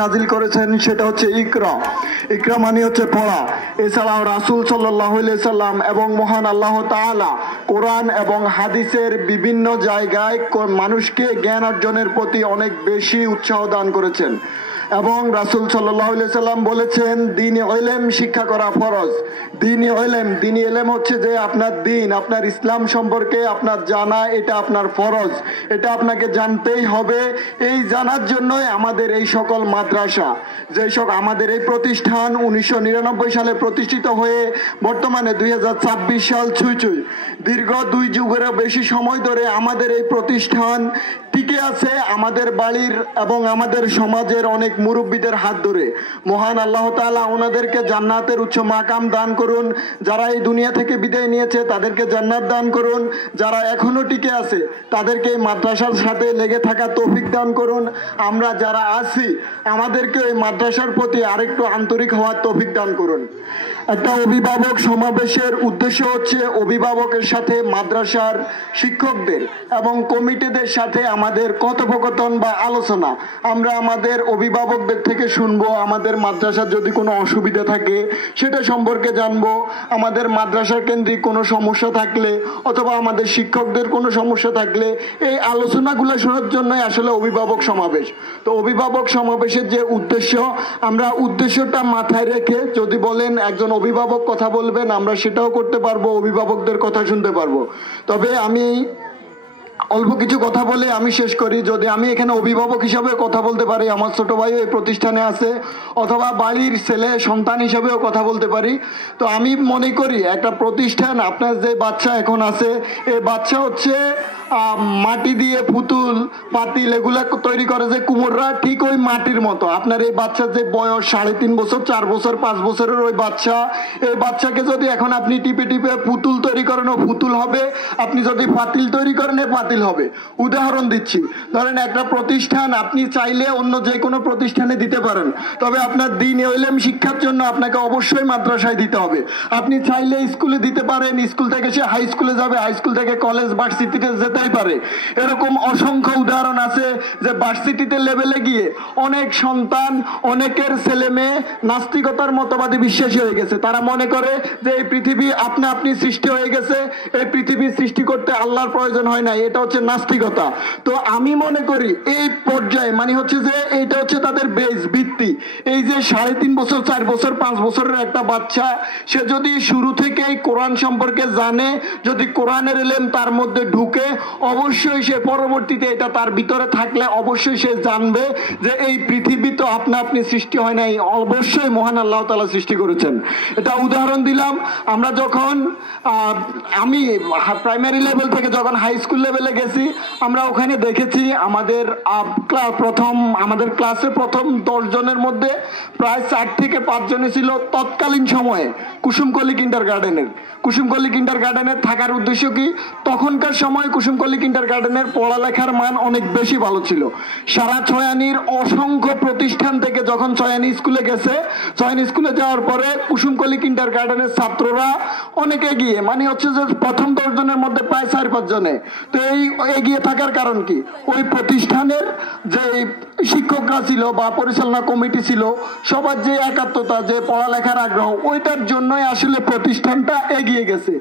নাজিল করেছেন সেটা হচ্ছে ইকরা। ইকরা মানে হচ্ছে পড়া। এছাড়াও রাসূল সাল্লাল্লাহু আলাইহি সাল্লাম এবং মহান আল্লাহ তাআলা কোরআন এবং হাদিসের বিভিন্ন জায়গায় মানুষকে জ্ঞান অর্জনের প্রতি অনেক বেশি উৎসাহ দান করেছেন এবং রাসূল সাল্লাল্লাহু আলাইহি সাল্লাম বলেছেন দ্বীনি ইলম শিক্ষা করা ফরজ। দ্বীনি ইলম হচ্ছে যে আপনার দ্বীন, আপনার ইসলাম সম্পর্কে আপনার জানা, এটা আপনার ফরজ, এটা আপনাকে জানতেই হবে। এই জানার জন্যই আমাদের এই সকল মাদ্রাসা, যেসব আমাদের এই প্রতিষ্ঠান 1999 সালে প্রতিষ্ঠিত হয়ে বর্তমানে 2026 সাল ছুঁই দীর্ঘ 2 যুগেরও বেশি সময় ধরে আমাদের এই প্রতিষ্ঠান টিকে আছে আমাদের বাড়ির এবং আমাদের সমাজের অনেক মুরব্বীদের হাত ধরে। মহান আল্লাহ তাআলা ওনাদেরকে জান্নাতের উচ্চ মাকাম দান করুন। যারা এই দুনিয়া থেকে বিদায় নিয়েছে তাদেরকে জান্নাত দান করুন। যারা এখনো টিকে আছে তাদেরকে এই মাদ্রাসার সাথে লেগে থাকা তৌফিক দান করুন। আমরা যারা আছি আমাদেরকে এই মাদ্রাসার প্রতি আরেকটু আন্তরিক হওয়ার তৌফিক দান করুন। একটা অভিভাবক সমাবেশের উদ্দেশ্য হচ্ছে অভিভাবকের সাথে মাদ্রাসার শিক্ষকদের এবং কমিটিদের সাথে আমাদের কথোপকথন বা আলোচনা। আমরা আমাদের অভিভাবকদের থেকে শুনবো, আমাদের মাদ্রাসার যদি কোনো অসুবিধা থাকে সেটা সম্পর্কে জানবো, আমাদের মাদ্রাসা কেন্দ্রিক কোনো সমস্যা থাকলে অথবা আমাদের শিক্ষকদের কোনো সমস্যা থাকলে এই আলোচনাগুলো শোনার জন্যই আসলে অভিভাবক সমাবেশ। তো অভিভাবক সমাবেশের যে উদ্দেশ্য, আমরা উদ্দেশ্যটা মাথায় রেখে যদি বলেন একজন অভিভাবক কথা বলবেন আমরা সেটাও করতে পারবো, অভিভাবকদের কথা শুনতে পারবো। তবে আমি অল্প কিছু কথা বলে আমি শেষ করি। যদি আমি এখানে অভিভাবক হিসাবে কথা বলতে পারি, আমার ছোট ভাইও এই প্রতিষ্ঠানে আছে, অথবা বাড়ির ছেলে সন্তান হিসাবেও কথা বলতে পারি। তো আমি মনে করি একটা প্রতিষ্ঠান, আপনার যে বাচ্চা এখন আছে এই বাচ্চা হচ্ছে মাটি দিয়ে পুতুল পাতিল এগুলা তৈরি করে যে কুমোররা, ঠিক ওই মাটির মতো আপনার এই বাচ্চার যে বয়স 3.5 বছর 4 বছর 5 বছরের ওই বাচ্চা, এই বাচ্চাকে যদি এখন আপনি টিপে টিপে পুতুল তৈরি করেন ও পুতুল হবে, আপনি যদি পাতিল তৈরি করেন এ পাতিল হবে। উদাহরণ দিচ্ছি, ধরেন একটা প্রতিষ্ঠান আপনি চাইলে অন্য যে কোনো প্রতিষ্ঠানে দিতে পারেন, তবে আপনার দ্বীনি ইলম শিক্ষার জন্য আপনাকে অবশ্যই মাদ্রাসায় দিতে হবে। আপনি চাইলে স্কুলে দিতে পারেন, স্কুল থেকে সে হাই স্কুলে যাবে, হাই স্কুল থেকে কলেজ ভার্সিটিতে যেতে পারে। এরকম অসংখ্য উদাহরণ আছে যে ভার্সিটিতে লেভেলে গিয়ে অনেক সন্তান, অনেকের ছেলে মেয়ে নাস্তিকতার মতবাদে বিশ্বাসী হয়ে গেছে। তারা মনে করে যে এই পৃথিবী আপনা আপনি সৃষ্টি হয়ে গেছে, এই পৃথিবী সৃষ্টি করতে আল্লাহর প্রয়োজন হয় না, এটা হচ্ছে নাস্তিকতা। তো আমি মনে করি এই পর্যায়ে মানে হচ্ছে যে এইটা হচ্ছে তাদের বেস ভিত্তি। এই যে 3.5 বছর 4 বছর 5 বছরের একটা বাচ্চা, সে যদি শুরু থেকেই কোরআন সম্পর্কে জানে, যদি কোরআনের ইলম তার মধ্যে ঢুকে, অবশ্যই সে পরবর্তীতে এটা তার ভিতরে থাকলে অবশ্যই সে জানবে যে এই পৃথিবী তো আপনা আপনি সৃষ্টি হয় নাই, অবশ্যই মহান আল্লাহ তাআলা সৃষ্টি করেছেন। এটা উদাহরণ দিলাম। আমরা যখন আমি প্রাইমারি লেভেল থেকে যখন হাই স্কুল লেভেলে গেছি, আমরা ওখানে দেখেছি আমাদের ক্লাসে প্রথম 10 জনের মধ্যে প্রায় 4 থেকে 5 জনে ছিল তৎকালীন সময়ে কুসুমকলি কিন্ডারগার্টেনের। কুসুমকলি কিন্ডারগার্টেনের থাকার উদ্দেশ্য কি, তখনকার সময় কুসুমকলি কিন্ডারগার্টেনের পড়ালেখার মান অনেক বেশি ভালো ছিল। সারা ছয়ানির অসংখ্য প্রতিষ্ঠান থেকে যখন ছয়ানি স্কুলে গেছে, ছয়ানি স্কুলে যাওয়ার পরে কুসুমকলি কিন্ডারগার্টেনের ছাত্ররা অনেক এগিয়ে, মানে হচ্ছে যে প্রথম 10 জনের মধ্যে প্রায় 4-5 জনে। তো এই এগিয়ে থাকার কারণ কি, ওই প্রতিষ্ঠানের যে শিক্ষকরা ছিল বা পরিচালনা কমিটি ছিল, সবার যে একাত্মতা, যে পড়ালেখার আগ্রহ, ওইটার জন্যই আসলে প্রতিষ্ঠানটা এগিয়ে গেছে।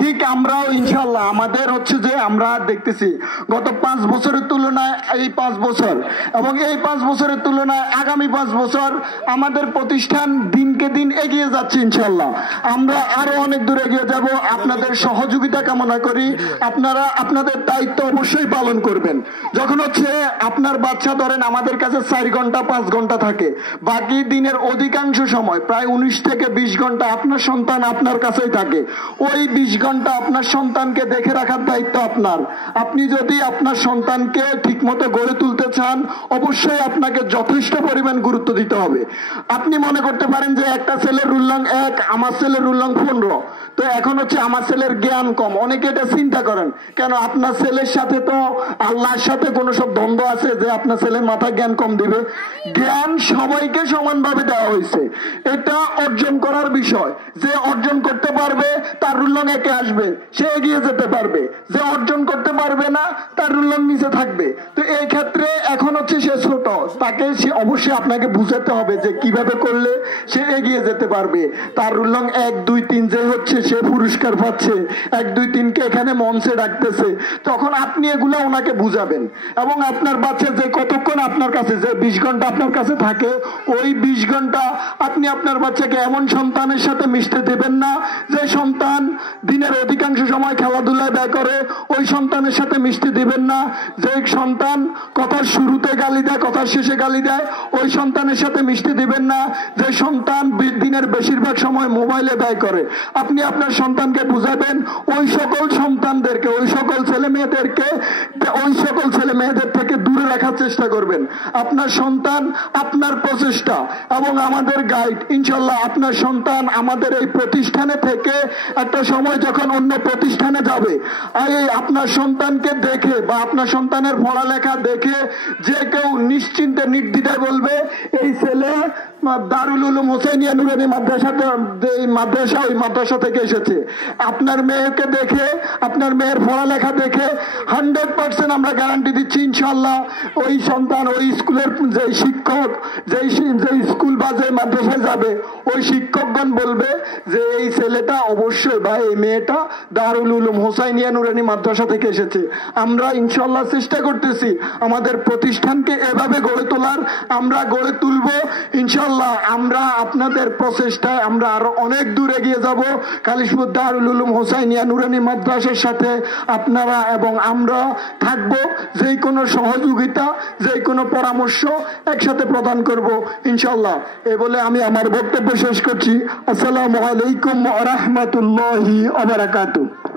ঠিক আমরাও ইনশাল্লাহ আমাদের হচ্ছে যে আমরা দেখতেছি গত 5 বছরের তুলনায় এই 5 বছর এবং এই 5 বছরের তুলনায় আগামী 5 বছর আমাদের প্রতিষ্ঠান দিনকে দিন এগিয়ে যাচ্ছে ইনশাল্লাহ। আমরা আরো অনেক দূর এগিয়ে যাব। আপনাদের সহযোগিতা কামনা করি। আপনারা আপনাদের দায়িত্ব অবশ্যই পালন করবেন। যখন হচ্ছে আপনার বাচ্চা ধরেন আমাদের কাছে 4 ঘন্টা 5 ঘন্টা থাকে, বাকি দিনের অধিকাংশ সময় প্রায় 19 থেকে 20 ঘন্টা আপনার সন্তান আপনার কাছেই থাকে। ওই 20 ঘন্টা আপনার সন্তানকে দেখে রাখার দায়িত্ব আপনার। আপনি যদি আপনার সন্তানকে ঠিকমতো গড়ে তুলতে চান, অবশ্যই আপনাকে যথেষ্ট পরিমাণ গুরুত্ব দিতে হবে। আপনি মনে করতে পারেন যে একটা ছেলের রুল নং 1, আমার ছেলের রুল নং 15, তো এখন হচ্ছে আমার ছেলের জ্ঞান কম। অনেকে এটা চিন্তা করেন, কেন আপনার ছেলের সাথে তো আল্লাহর সাথে কোনো সব দ্বন্দ্ব আছে যে আপনার ছেলের মাথায় জ্ঞান কম দিবে? জ্ঞান সবাইকে সমানভাবে দেওয়া হয়েছে, এটা অর্জন করার বিষয়। যে অর্জন করতে পারবে তার রুল নং 1 আসবে, সে এগিয়ে যেতে পারবে। যে অর্জন করতে পারবে না তার রুল নং নিচে থাকবে। তো এই ক্ষেত্রে এখন হচ্ছে সে ছোট, তাকে সে অবশ্যই আপনাকে বুঝাতে হবে যে কিভাবে করলে সে এগিয়ে যেতে পারবে। তার রুলং 1 2 3 যে হচ্ছে সে পুরস্কার পাচ্ছে, 1 2 3 কে এখানে মঞ্চে ডাকতেছে, তখন আপনি এগুলো ওনাকে বুঝাবেন। এবং আপনার বাচ্চা যে কতক্ষণ আপনার কাছে, যে 20 ঘন্টা আপনার কাছে থাকে, ওই 20 ঘন্টা আপনি আপনার বাচ্চাকে এমন সন্তানের সাথে মিশতে দেবেন না যে সন্তান দিনের অধিকাংশ সময় খেলাধুলায় ব্যয় করে। ওই সন্তানের সাথে মিশতে দিবেন না যে সন্তান কথার শুরুতে গালি দেয়, কথার শেষে গালি দেয়। ওই সন্তানের সাথে মিশতে দিবেন না যে সন্তান দিনের বেশিরভাগ সময় মোবাইলে ব্যয় করে। আপনি আপনার সন্তানকে বুঝাবেন, ওই সকল সন্তানদেরকে, ওই সকল ছেলে মেয়েদের থেকে দূরে রাখার চেষ্টা করবেন। আপনার সন্তান আপনার প্রচেষ্টা এবং আমাদের গাইড, ইনশাল্লাহ আপনার সন্তান আমাদের এই প্রতিষ্ঠানে থেকে একটা সময় যখন অন্য প্রতিষ্ঠানে যাবে, আপনার সন্তানকে দেখে বা আপনার সন্তানের পড়ালেখা দেখে যে কেউ নিশ্চিন্তে নির্দ্বিধায় বলবে এই ছেলে দারুল উলুম হোসাইনিয়া নুরানি মাদ্রাসা থেকে এসেছে। আপনার মেয়েকে দেখে, আপনার মেয়ের পড়ালেখা দেখে 100% আমরা গ্যারান্টি দিচ্ছি ইনশাল্লাহ ওই সন্তান ওই স্কুলের যে শিক্ষক, যে স্কুল বা যে মাদ্রাসায় যাবে, ওই শিক্ষকগণ বলবে যে এই ছেলেটা অবশ্যই বা এই মেয়েটা দারুল উলুম হোসাইনিয়া নুরানি মাদ্রাসা থেকে এসেছে। আমরা ইনশাল্লাহ চেষ্টা করতেছি আমাদের প্রতিষ্ঠানকে এভাবে গড়ে তোলার, আমরা গড়ে তুলবো ইনশাল্লাহ। আমরা আপনাদের প্রচেষ্টায় আমরা আরো অনেক দূর এগিয়ে যাব। কালিশপুর দারুল উলুম হোসাইনিয়া নুরানি মাদ্রাসার সাথে আপনারা এবং আমরা থাকবো, যে কোনো সহযোগিতা, যে কোনো পরামর্শ একসাথে প্রদান করব ইনশাল্লাহ। এ বলে আমি আমার বক্তব্য শেষ করছি। আসসালামু আলাইকুম ওয়া রাহমাতুল্লাহি ওয়া বারাকাতুহু।